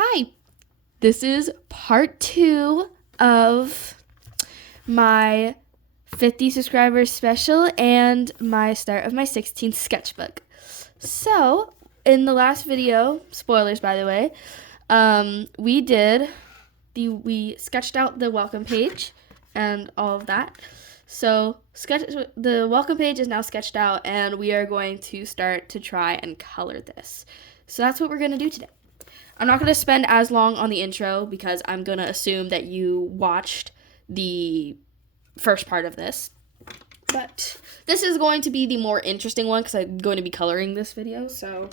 Hi, this is part 2 of my 50 subscribers special and my start of my 16th sketchbook. So, in the last video, spoilers by the way, we sketched out the welcome page and all of that. So, the welcome page is now sketched out and we are going to start to try and color this. So that's what we're going to do today. I'm not going to spend as long on the intro because I'm going to assume that you watched the first part of this. But this is going to be the more interesting one because I'm going to be coloring this video. So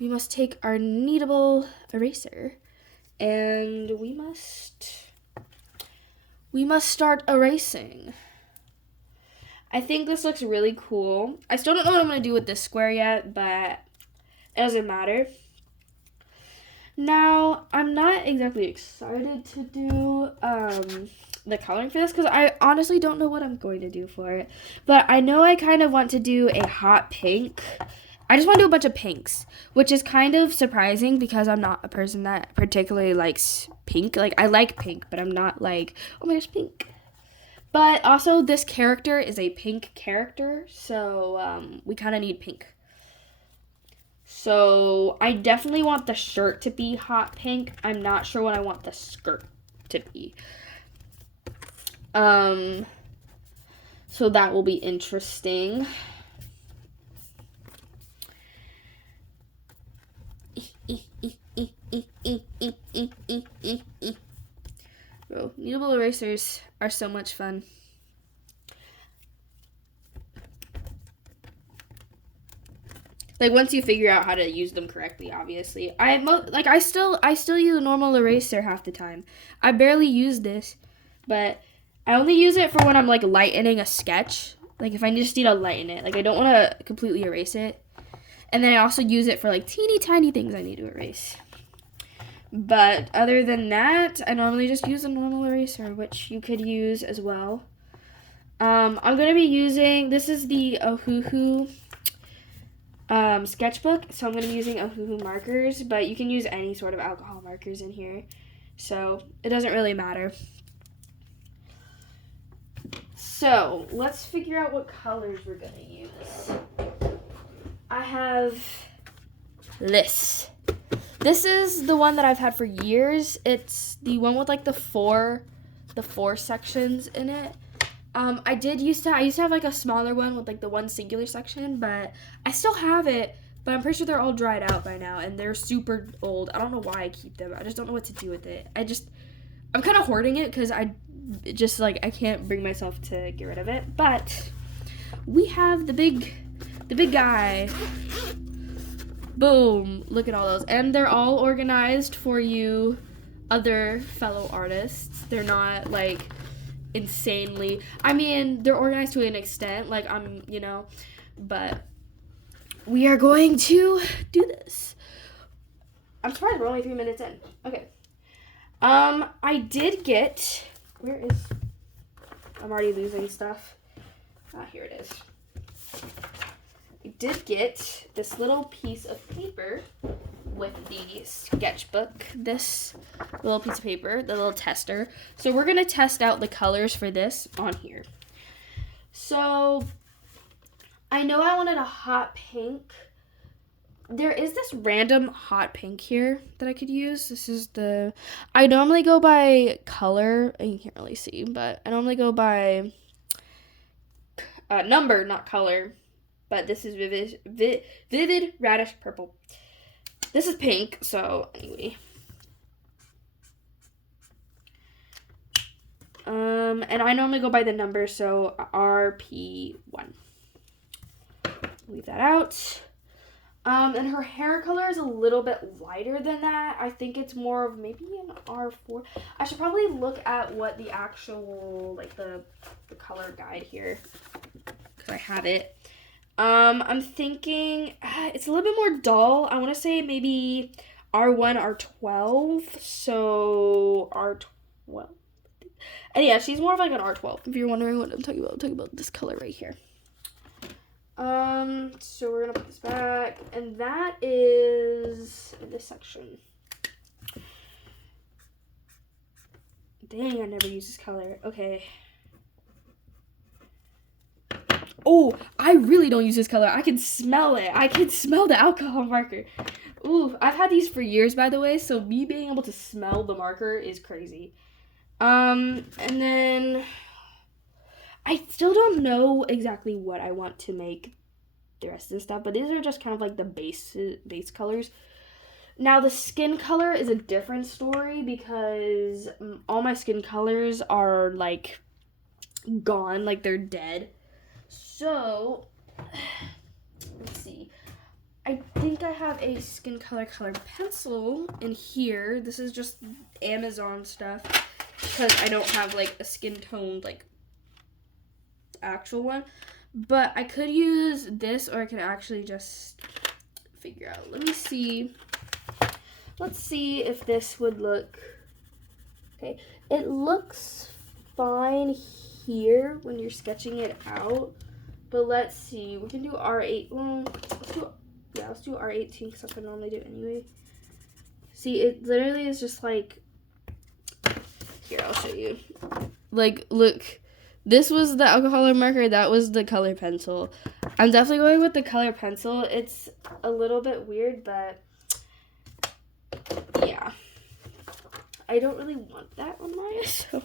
we must take our kneadable eraser and we must start erasing. I think this looks really cool. I still don't know what I'm going to do with this square yet, but it doesn't matter. Now, I'm not exactly excited to do the coloring for this because I honestly don't know what I'm going to do for it. But I know I kind of want to do a hot pink. I just want to do a bunch of pinks, which is kind of surprising because I'm not a person that particularly likes pink. Like, I like pink, but I'm not like, oh my gosh, pink. But also, this character is a pink character, so we kind of need pink. So I definitely want the shirt to be hot pink. I'm not sure what I want the skirt to be. So that will be interesting. Bro, kneadable erasers are so much fun. Like, once you figure out how to use them correctly, obviously. I still use a normal eraser half the time. I barely use this, but I only use it for when I'm, like, lightening a sketch. Like, if I just need to lighten it. Like, I don't want to completely erase it. And then I also use it for, like, teeny tiny things I need to erase. But other than that, I normally just use a normal eraser, which you could use as well. I'm going to be using, this is the Ohuhu sketchbook, so I'm going to be using Ohuhu markers, but you can use any sort of alcohol markers in here, so it doesn't really matter. So let's figure out what colors we're going to use. I have this. This is the one that I've had for years. It's the one with like the four sections in it. I used to have like a smaller one with like the one singular section, but I still have it, but I'm pretty sure they're all dried out by now and they're super old. I don't know why I keep them. I just don't know what to do with it. I'm kind of hoarding it because I can't bring myself to get rid of it, but we have the big guy. Boom, look at all those. And they're all organized for you other fellow artists. They're not like insanely, I mean, they're organized to an extent, like but we are going to do this. I'm surprised we're only 3 minutes in. Okay. I did get, I'm already losing stuff. Here it is. I did get this little piece of paper with the sketchbook, this little piece of paper, the little tester. So we're going to test out the colors for this on here. So I know I wanted a hot pink. There is this random hot pink here that I could use. I normally go by color. You can't really see, but I normally go by number, not color. But this is vivid radish purple. This is pink, so anyway. And I normally go by the number, so RP1. Leave that out. And her hair color is a little bit lighter than that. I think it's more of maybe an R4. I should probably look at what the actual, like the color guide here, because I have it. I'm thinking it's a little bit more dull. I want to say maybe R1, R12. So R12. And yeah, she's more of like an R12. If you're wondering what I'm talking about this color right here. So we're gonna put this back, and that is in this section. Dang, I never use this color. Okay. Oh, I really don't use this color. I can smell it. I can smell the alcohol marker. Ooh, I've had these for years, by the way, so me being able to smell the marker is crazy. And then I still don't know exactly what I want to make the rest of the stuff, but these are just kind of like the base colors. Now the skin color is a different story because all my skin colors are like gone, like they're dead. So let's see. I think I have a skin color pencil in here. This is just Amazon stuff because I don't have like a skin toned like actual one. But I could use this, or I could actually just figure out. Let me see. Let's see if this would look. Okay, it looks fine here when you're sketching it out. But let's see. We can do R8. Well, let's do R18 because that's what I normally do anyway. See, it literally is just like. Here, I'll show you. Like, look. This was the alcohol marker. That was the color pencil. I'm definitely going with the color pencil. It's a little bit weird, but yeah. I don't really want that on mine, so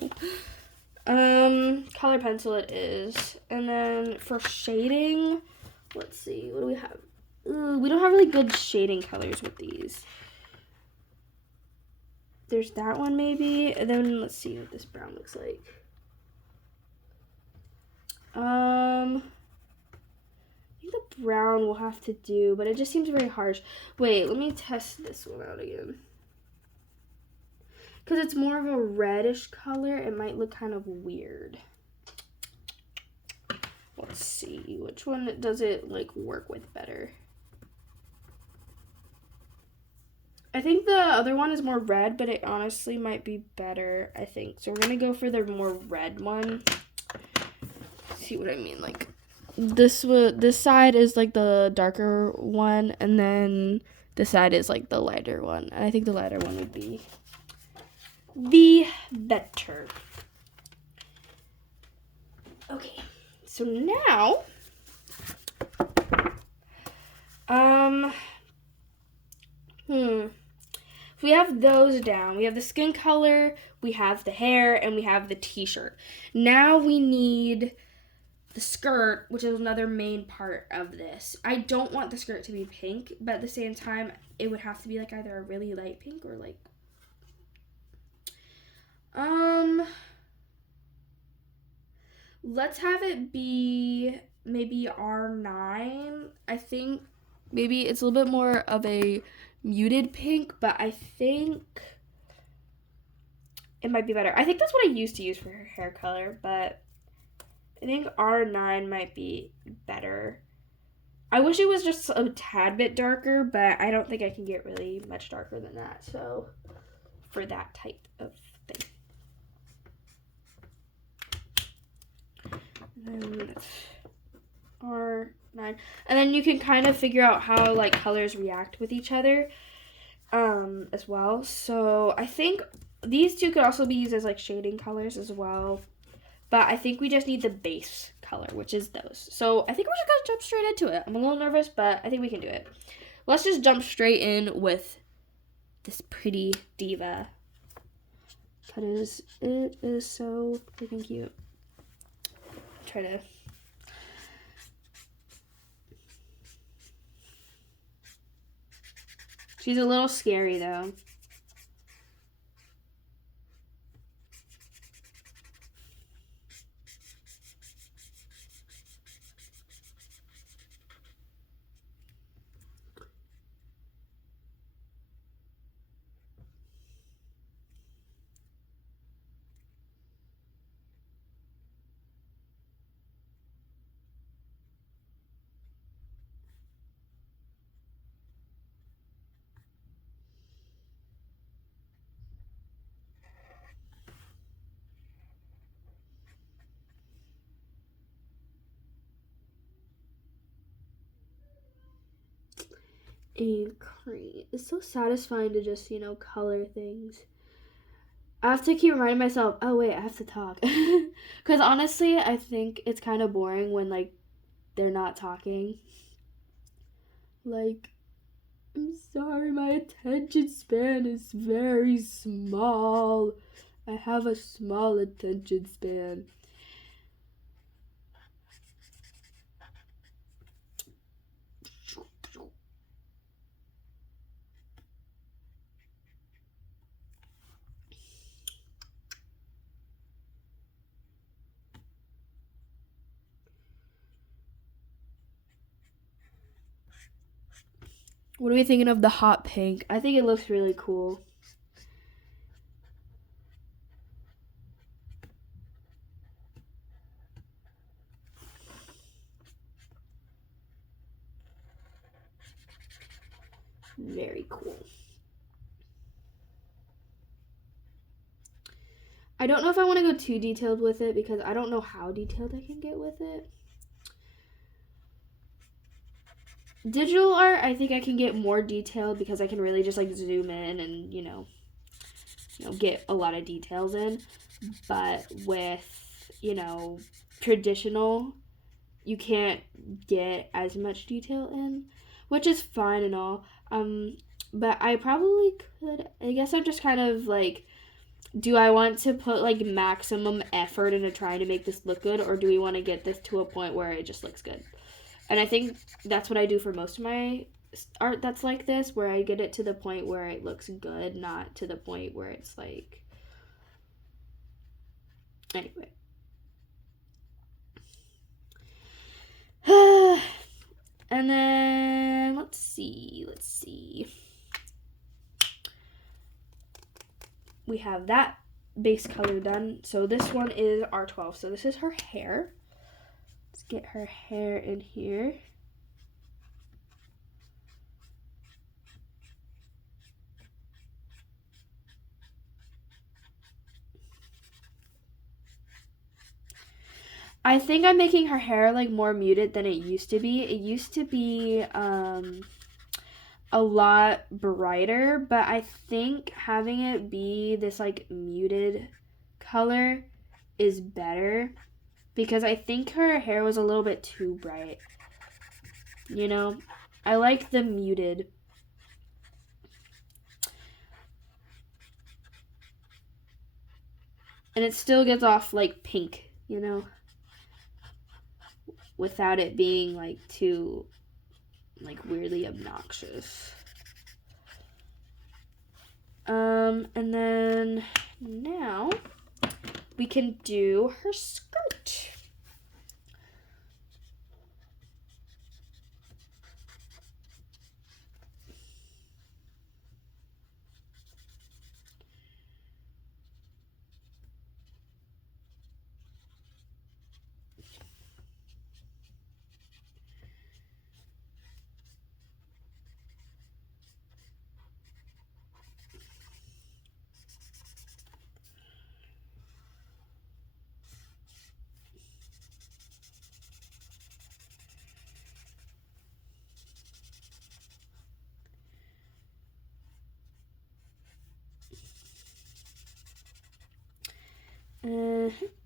color pencil it is. And then for shading, let's see, what do we have? Ooh, we don't have really good shading colors with these. There's that one maybe, and then let's see what this brown looks like. I think the brown will have to do, but it just seems very harsh. Wait, let me test this one out again. Because it's more of a reddish color, it might look kind of weird. Let's see, which one does it like work with better? I think the other one is more red, but it honestly might be better, I think. So we're gonna go for the more red one. See what I mean? Like this side is like the darker one, and then this side is like the lighter one. And I think the lighter one would be better. Okay, so now we have those down. We have the skin color, we have the hair, and we have the t-shirt. Now we need the skirt, which is another main part of this. I don't want the skirt to be pink, but at the same time, it would have to be like either a really light pink or like let's have it be maybe R9. I think maybe it's a little bit more of a muted pink, but I think it might be better. I think that's what I used to use for her hair color, but I think R9 might be better. I wish it was just a tad bit darker, but I don't think I can get really much darker than that. So for that type of thing. And then that's R9. And then you can kind of figure out how like colors react with each other as well. So I think these two could also be used as like shading colors as well. But I think we just need the base color, which is those. So I think we're just going to jump straight into it. I'm a little nervous, but I think we can do it. Let's just jump straight in with this pretty diva. Because it is so freaking cute. Try to... She's a little scary, though. and cream. It's so satisfying to just, color things. I have to keep reminding myself, oh wait, I have to talk. Because honestly, I think it's kind of boring when, like, they're not talking. Like, I'm sorry, my attention span is very small. I have a small attention span. What are we thinking of the hot pink? I think it looks really cool. Very cool. I don't know if I want to go too detailed with it because I don't know how detailed I can get with it. Digital art, I think I can get more detailed because I can really just like zoom in and, get a lot of details in. But with, traditional, you can't get as much detail in, which is fine and all. But I probably could, I guess I'm just kind of like, do I want to put like maximum effort into trying to make this look good, or do we want to get this to a point where it just looks good? And I think that's what I do for most of my art that's like this, where I get it to the point where it looks good, not to the point where it's like, anyway. And then let's see. We have that base color done. So this one is R12. So this is her hair. Let's get her hair in here. I think I'm making her hair like more muted than it used to be. It used to be a lot brighter, but I think having it be this like muted color is better because I think her hair was a little bit too bright. I like the muted. And it still gets off like pink, without it being like too like weirdly obnoxious. And then now we can do her skirt.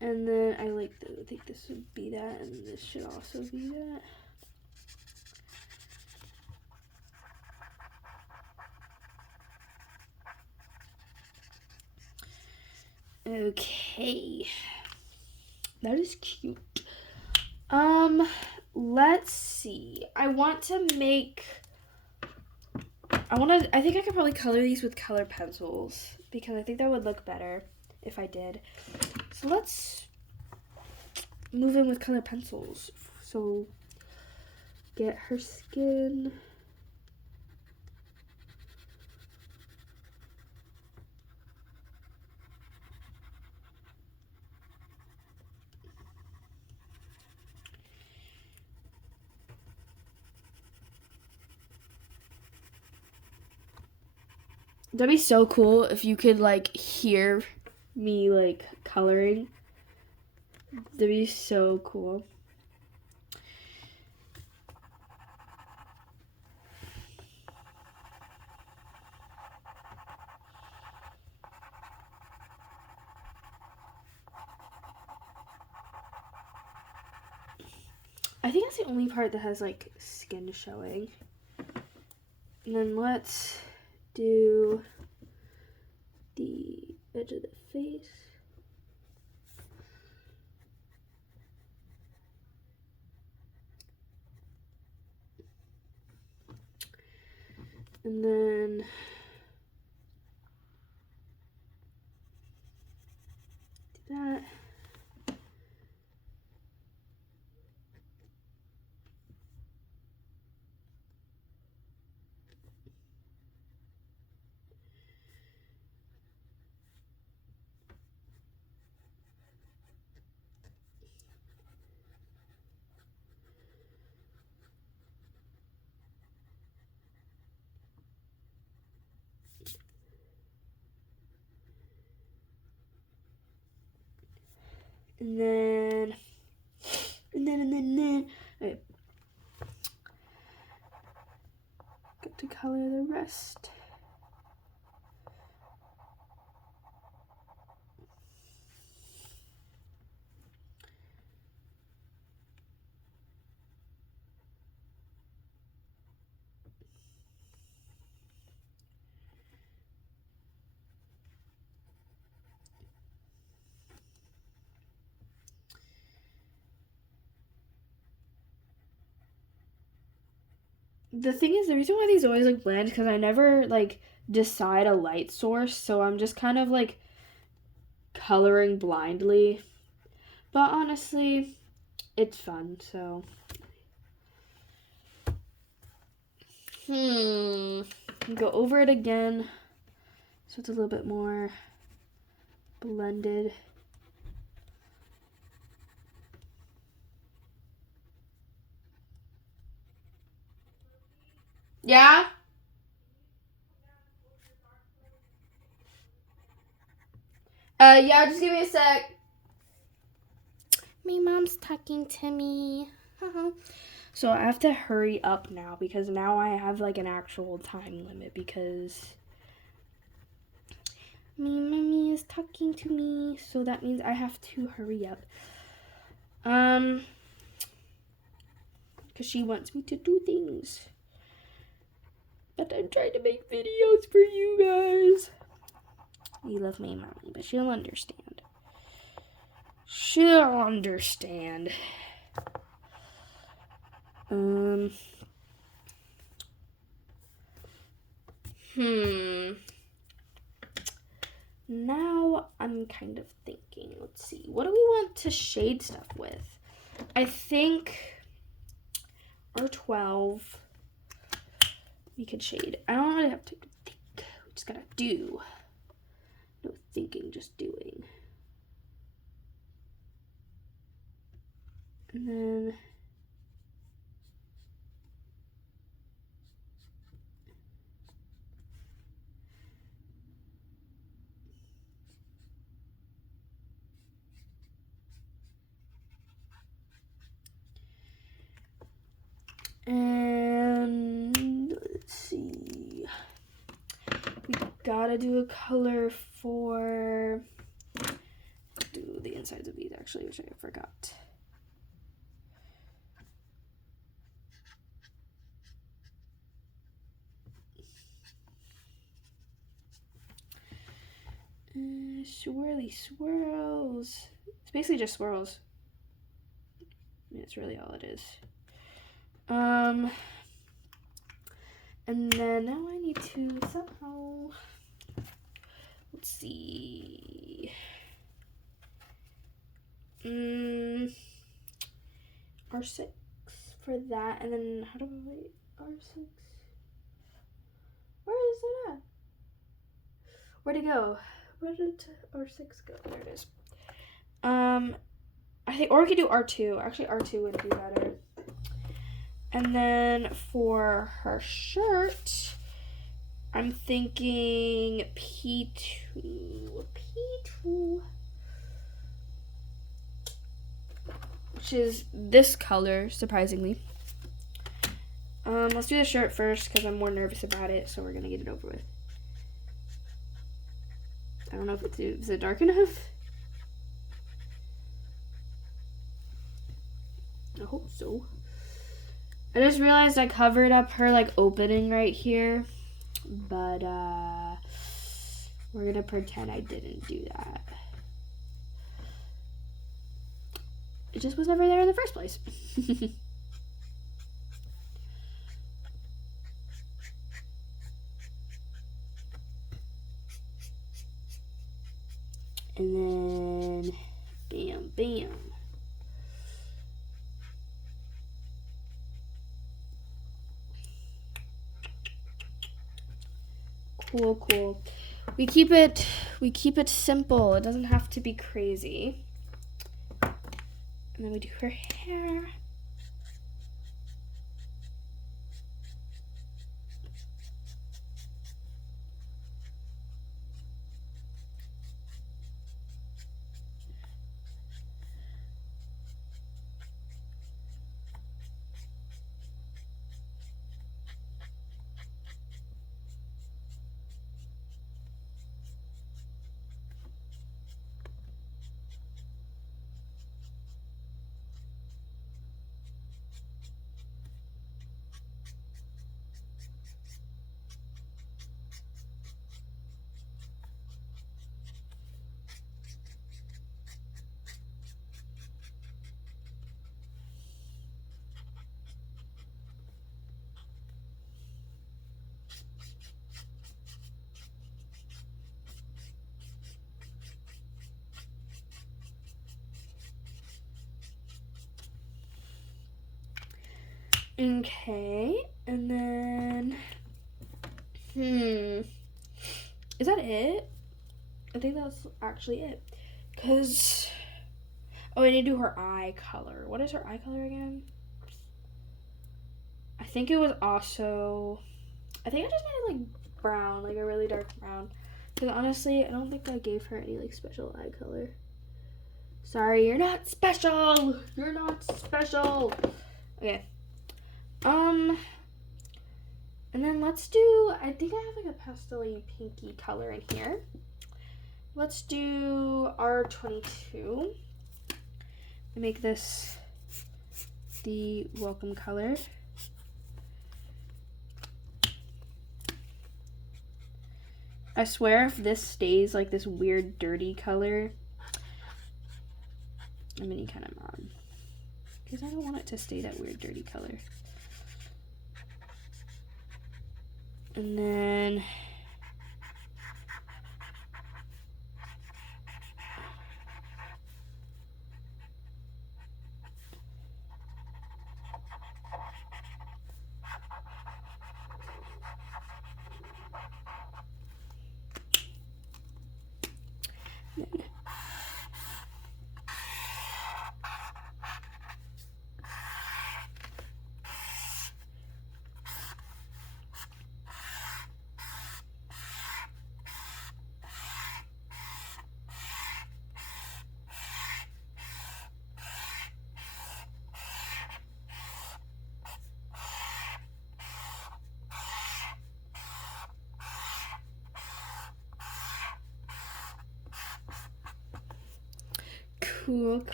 And then I think this would be that, and this should also be that. Okay. That is cute. Let's see. I think I could probably color these with color pencils because I think that would look better if I did. So let's move in with color pencils. So get her skin. That'd be so cool if you could like hear me like coloring. That'd be so cool. I think that's the only part that has like skin showing. And then let's do the edge of the face. And then do that. And then. Okay. Got to color the rest. The thing is, the reason why these always look bland is because I never like decide a light source, so I'm just kind of like coloring blindly. But honestly, it's fun, so. Go over it again so it's a little bit more blended. Yeah? Yeah, just give me a sec. My mom's talking to me. So I have to hurry up now because now I have like an actual time limit because my mommy is talking to me. So that means I have to hurry up. Because she wants me to do things. But I'm trying to make videos for you guys. You love my mommy, but she'll understand. She'll understand. Now I'm kind of thinking, let's see, what do we want to shade stuff with? I think R12 we could shade. I don't really have to think. We just gotta do. No thinking, just doing. And then let's see. We gotta do a color for do the insides of these actually, which I forgot. Swirly swirls. It's basically just swirls. I mean, that's really all it is. And then now I need to somehow, let's see. R6 for that, and then how do I R6? Where is it at? Where'd it go? Where did R6 go? There it is. I think, or we could do R2. Actually, R2 would be better. And then for her shirt, I'm thinking P2. Which is this color, surprisingly. Let's do the shirt first because I'm more nervous about it, so we're gonna get it over with. I don't know if is it dark enough? I hope so. I just realized I covered up her like opening right here, but we're gonna pretend I didn't do that. It just was never there in the first place. And then bam, bam. Cool, cool. We keep it simple. It doesn't have to be crazy. And then we do her hair. Okay, and then, is that it? I think that's actually it. Cause, oh, I need to do her eye color. What is her eye color again? I think it was also, I think I just made it like brown, like a really dark brown. Cause honestly, I don't think I gave her any like special eye color. Sorry, you're not special. You're not special. Okay. And then let's do, I think I have like a pastel-y pinky color in here. Let's do R22. Make this the welcome color. I swear if this stays like this weird dirty color, I'm gonna be kind of mad. Because I don't want it to stay that weird dirty color. And then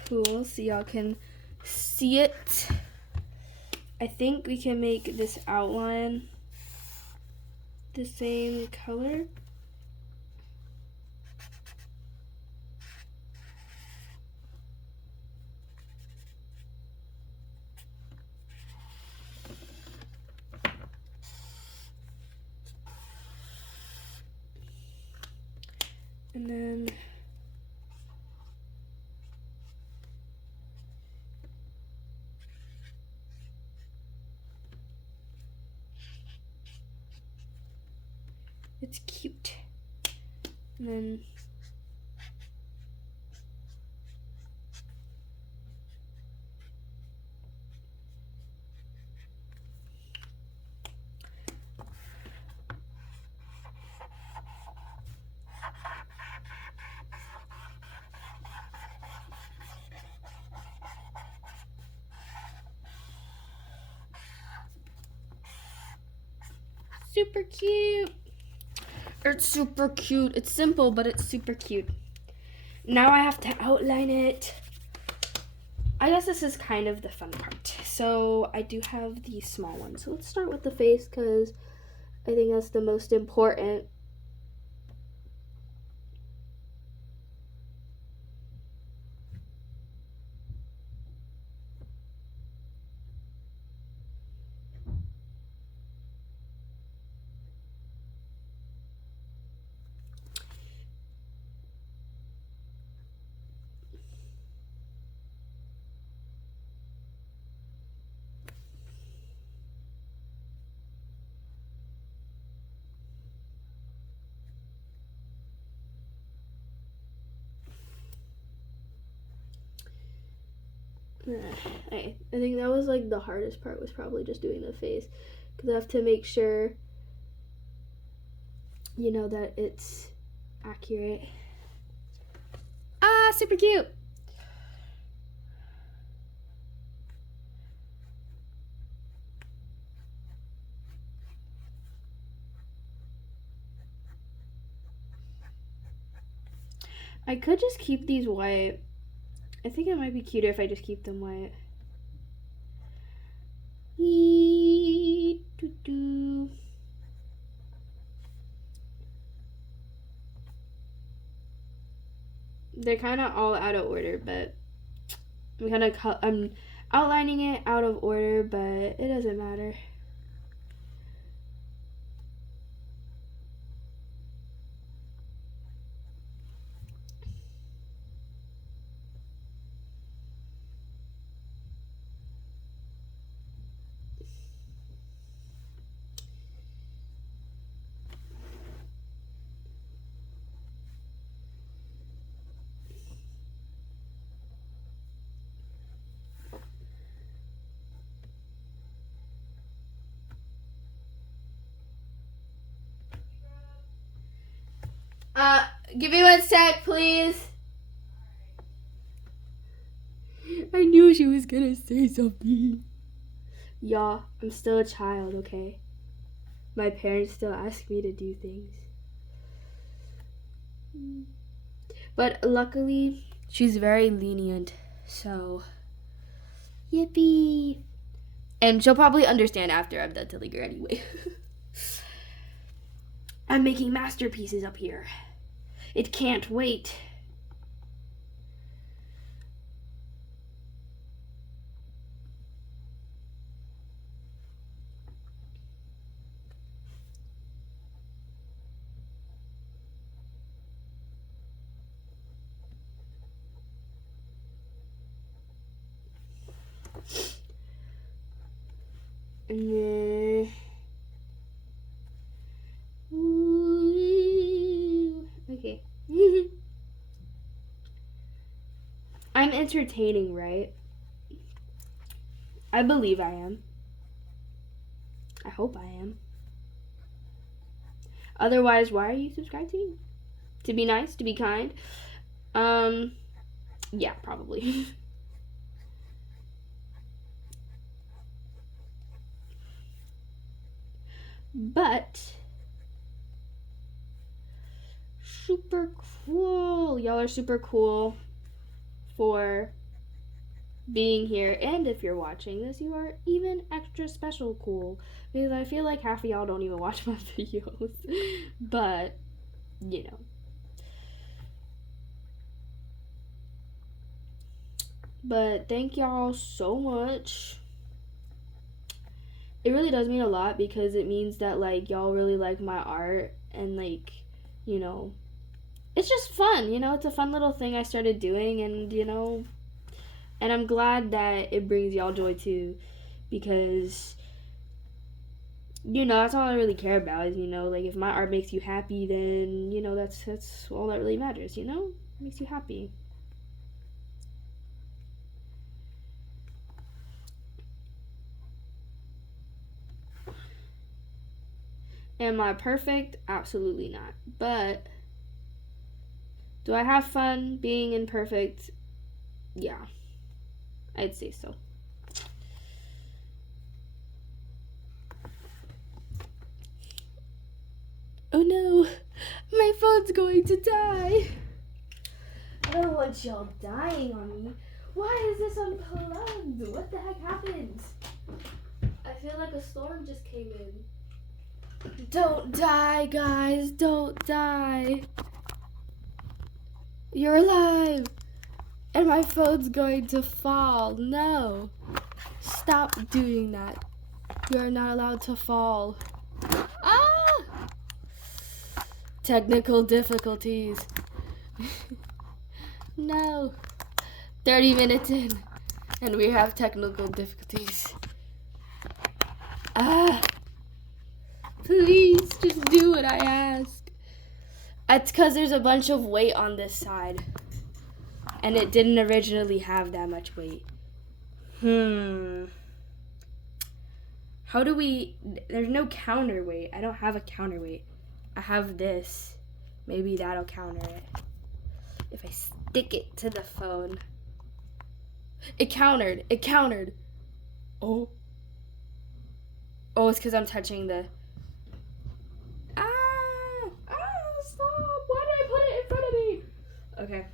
cool, so y'all can see it. I think we can make this outline the same color. And then it's cute. And then super cute. It's super cute. It's simple, but it's super cute. Now I have to outline it. I guess this is kind of the fun part. So I do have the small one. So let's start with the face because I think that's the most important. I think that was like the hardest part was probably just doing the face because I have to make sure, you know, that it's accurate. Ah, super cute. I could just keep these white. I think it might be cuter if I just keep them white. They're kind of all out of order, but I'm outlining it out of order, but it doesn't matter. Give me 1 sec, please. I knew she was gonna say something. Y'all, I'm still a child, okay? My parents still ask me to do things. But luckily, she's very lenient, so yippee. And she'll probably understand after I'm done telling her anyway. I'm making masterpieces up here. It can't wait. And then, okay. I'm entertaining, right? I believe I am. I hope I am. Otherwise, why are you subscribed to me? To be nice, to be kind? Yeah, probably. But super cool. Y'all are super cool for being here, and if you're watching this, you are even extra special cool because I feel like half of y'all don't even watch my videos. But you know, but thank y'all so much. It really does mean a lot because it means that like y'all really like my art, and like, you know, it's just fun, you know, it's a fun little thing I started doing, and you know, and I'm glad that it brings y'all joy too, because you know, that's all I really care about is, you know, like if my art makes you happy, then you know, that's all that really matters, you know, it makes you happy. Am I perfect? Absolutely not. But do I have fun being imperfect? Yeah, I'd say so. Oh no, my phone's going to die. I don't want y'all dying on me. Why is this unplugged? What the heck happened? I feel like a storm just came in. Don't die, guys. Don't die. You're alive. And my phone's going to fall. No. Stop doing that. You're not allowed to fall. Ah! Technical difficulties. No. 30 minutes in, and we have technical difficulties. Ah. Please, just do what I ask. It's because there's a bunch of weight on this side. And it didn't originally have that much weight. How do we... There's no counterweight. I don't have a counterweight. I have this. Maybe that'll counter it. If I stick it to the phone. It countered. It countered. Oh. Oh, it's because I'm touching the... Stop. Why did I put it in front of me? Okay.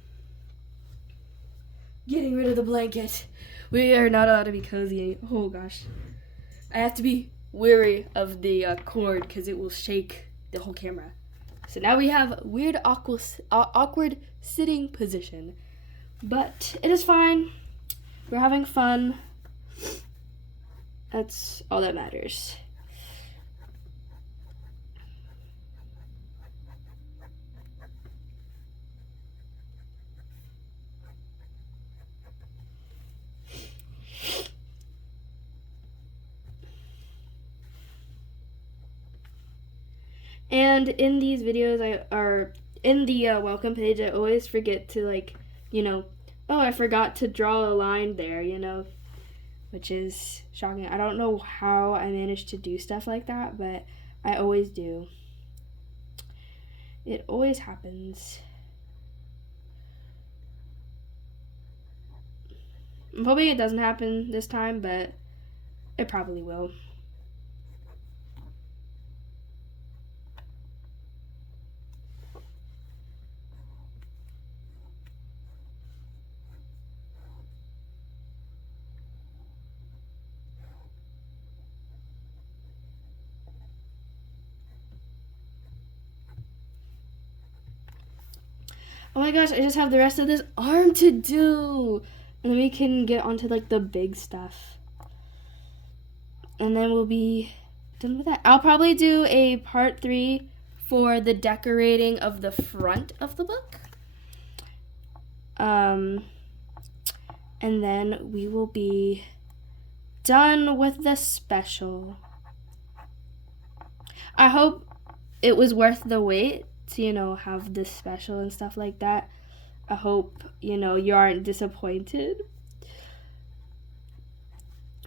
Getting rid of the blanket. We are not allowed to be cozy. Oh, gosh. I have to be wary of the cord because it will shake the whole camera. So now we have weird, awkward sitting position. But it is fine. We're having fun. That's all that matters. And in these videos, in the welcome page, I always forget to, like, you know, oh, I forgot to draw a line there, you know, which is shocking. I don't know how I managed to do stuff like that, but I always do. It always happens. I'm hoping it doesn't happen this time, but it probably will. Oh my gosh, I just have the rest of this arm to do. And then we can get onto, like, the big stuff. And then we'll be done with that. I'll probably do a part 3 for the decorating of the front of the book. And then we will be done with the special. I hope it was worth the wait to, you know, have this special and stuff like that. I hope, you know, you aren't disappointed.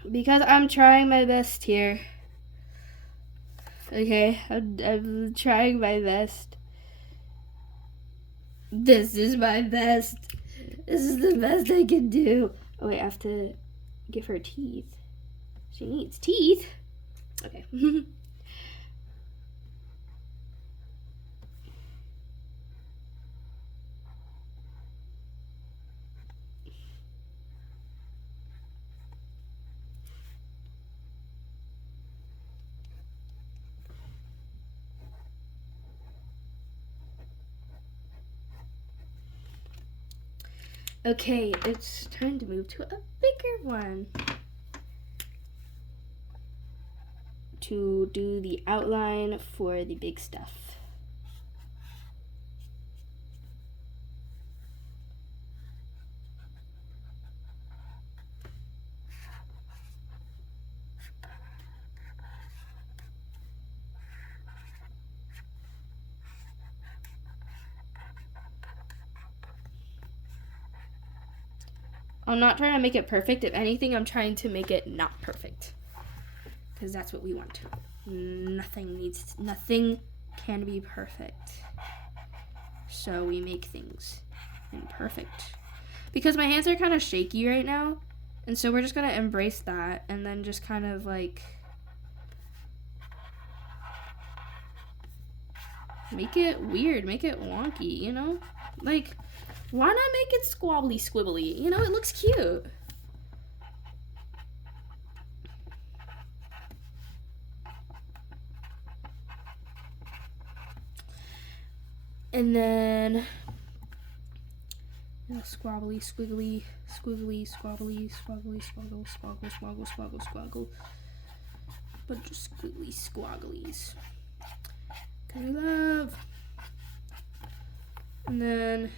Because I'm trying my best here. Okay, I'm trying my best. This is my best. This is the best I can do. Oh wait, I have to give her teeth. She needs teeth. Okay. Okay, it's time to move to a bigger one. To do the outline for the big stuff. I'm not trying to make it perfect. If anything, I'm trying to make it not perfect. Because that's what we want. Nothing can be perfect. So we make things imperfect. Because my hands are kind of shaky right now. And so we're just going to embrace that. And then just kind of like make it weird. Make it wonky, you know? Like, Why not make it squabbly squibbly? You know, it looks cute. And then squabbly, squiggly, squiggly, squabbly, squaggly, squaggle, squaggle, squaggle, squaggle, squaggle. Bunch of squiggly squagglies. Cause we love. And then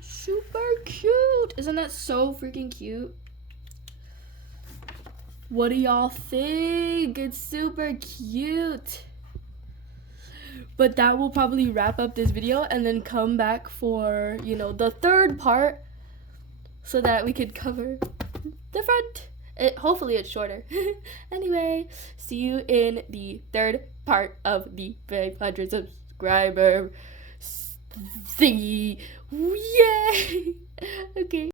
super cute. Isn't that so freaking cute? What do y'all think? It's super cute. But that will probably wrap up this video and then come back for, you know, the third part so that we could cover the front. Hopefully it's shorter. Anyway, see you in the third part of the 500 subscriber thingy. Yay! Okay.